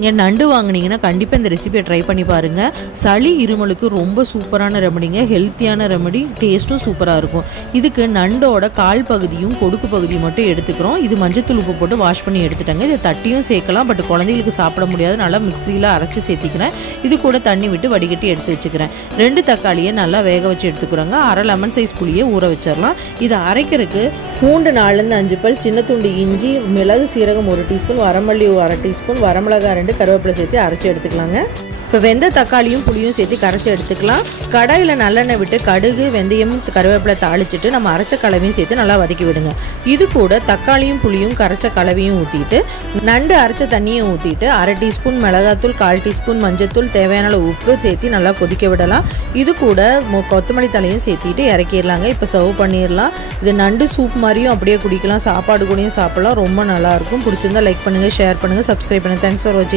நீங்கள் நண்டு வாங்கினீங்கன்னா கண்டிப்பாக இந்த ரெசிபியை ட்ரை பண்ணி பாருங்கள். சளி இருமலுக்கு ரொம்ப சூப்பரான ரெமடிங்க, ஹெல்த்தியான ரெமடி, டேஸ்ட்டும் சூப்பராக இருக்கும். இதுக்கு நண்டோட கால் பகுதியும் கொடுக்கு பகுதியும் மட்டும் எடுத்துக்கிறோம். இது மஞ்சத்தூள் உப்பு போட்டு வாஷ் பண்ணி எடுத்துட்டாங்க. இதை தட்டியும் சேர்க்கலாம், பட் குழந்தைகளுக்கு சாப்பிட முடியாது, நல்லா மிக்சியில் அரைச்சி சேர்த்திக்கிறேன். இது கூட தண்ணி விட்டு வடிகட்டி எடுத்து வச்சுக்கிறேன். 2 தக்காளியை நல்லா வேக வச்சு எடுத்துக்கிறோங்க. 1/2 லெமன் சைஸ் புளியை ஊற வச்சிடலாம். இதை அரைக்கிறதுக்கு பூண்டு 4-5 பல், சின்ன துண்டு இஞ்சி, மிளகு சீரகம் 1 டீஸ்பூன், வரமல்லி 1/2 டீஸ்பூன், வரமிளகாய் 2, கருவேப்பிலை சேர்த்து அரைச்சி எடுத்துக்கலாங்க. இப்போ வெந்த தக்காளியும் புளியும் சேர்த்து கரைச்சி எடுத்துக்கலாம். கடாயில் நல்லெண்ணெய் விட்டு கடுகு, வெந்தயம், கருவேப்பிலை தாளிச்சிட்டு நம்ம அரைச்ச கலவையும் சேர்த்து நல்லா வதக்கி விடுங்க. இது கூட தக்காளியும் புளியும் கரைச்ச கலவையும் ஊற்றிட்டு நண்டு அரைச்ச தண்ணியை ஊற்றிட்டு 1/2 டீஸ்பூன் மிளகாத்தூள், 1/4 டீஸ்பூன் மஞ்சத்தூள், தேவையான உப்பு சேர்த்து நல்லா கொதிக்க விடலாம். இது கூட கொத்தமல்லி தலையும் சேர்த்திட்டு இறக்கிடலாங்க. இப்போ சர்வ் பண்ணிடலாம். இது நண்டு சூப் மாதிரியும் அப்படியே குடிக்கலாம், சாப்பாடு கூடயும் சாப்பிடலாம். ரொம்ப நல்லாயிருக்கும். பிடிச்சிருந்தா லைக் பண்ணுங்கள், ஷேர் பண்ணுங்கள், சப்ஸ்கிரைப் பண்ணுங்கள். தேங்க்ஸ் ஃபார் வாட்சிங்.